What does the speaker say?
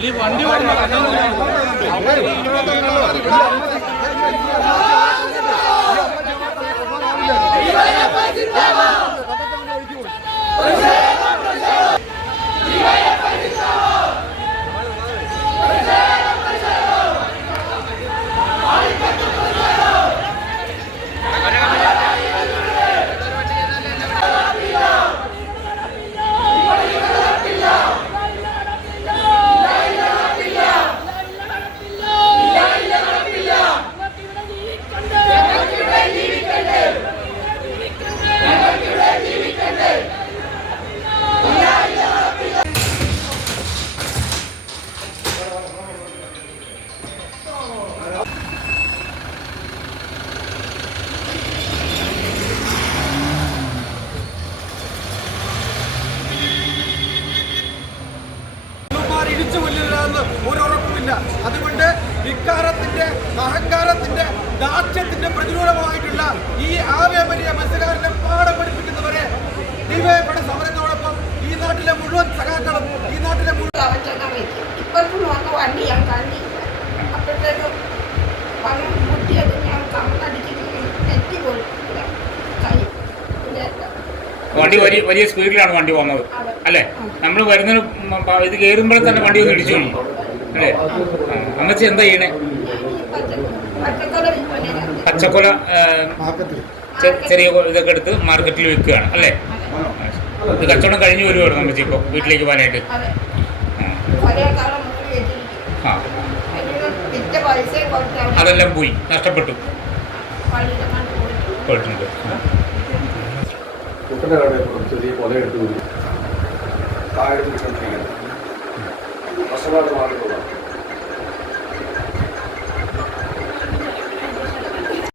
ഇവന്മാർ ഇടിച്ചു കൊല്ലില്ലെന്ന് ഒരു ഉറപ്പുമില്ല. അതുകൊണ്ട് വികാരത്തിന്റെ അഹങ്കാരത്തിന്റെ ദാക്ഷ്യത്തിന്റെ പ്രതികൂലമായിട്ടുള്ള ഈ ആവേമരിയ ബസ്സുകാരനെ പാഠം പഠിപ്പിക്കുന്നവരെ ഡിവൈഎഫിയുടെ സമരത്തോടൊപ്പം ഈ നാട്ടിലെ മുഴുവൻ വണ്ടി വലിയ വലിയ സ്പീഡിലാണ് വണ്ടി പോകുന്നത്. അല്ലേ? നമ്മൾ പ- ഇത് കയറുമ്പോഴേ തന്നെ വണ്ടി ഒന്ന് ഇടിച്ചു അല്ലേ? അമ്മച്ചി എന്താ ചെയ്യണേ? പച്ചക്കൊല ചെറിയ ഇതൊക്കെ എടുത്ത് മാർക്കറ്റിൽ വിൽക്കുകയാണ്. അല്ലേ? ഇത് കച്ചവടം കഴിഞ്ഞു വരുവാണ് അമ്മച്ചി ഇപ്പോൾ വീട്ടിലേക്ക് പോകാനായിട്ട്. അതെല്ലാം പോയി. നഷ്ടപ്പെട്ടു. പോയിട്ടുണ്ട്. കുട്ടന്റെ കടയിൽ നിന്ന് ചെറിയ കൊലയെടുത്ത് താഴെ കഷ്ടപ്പാട് മാറിക്കൊള്ളാം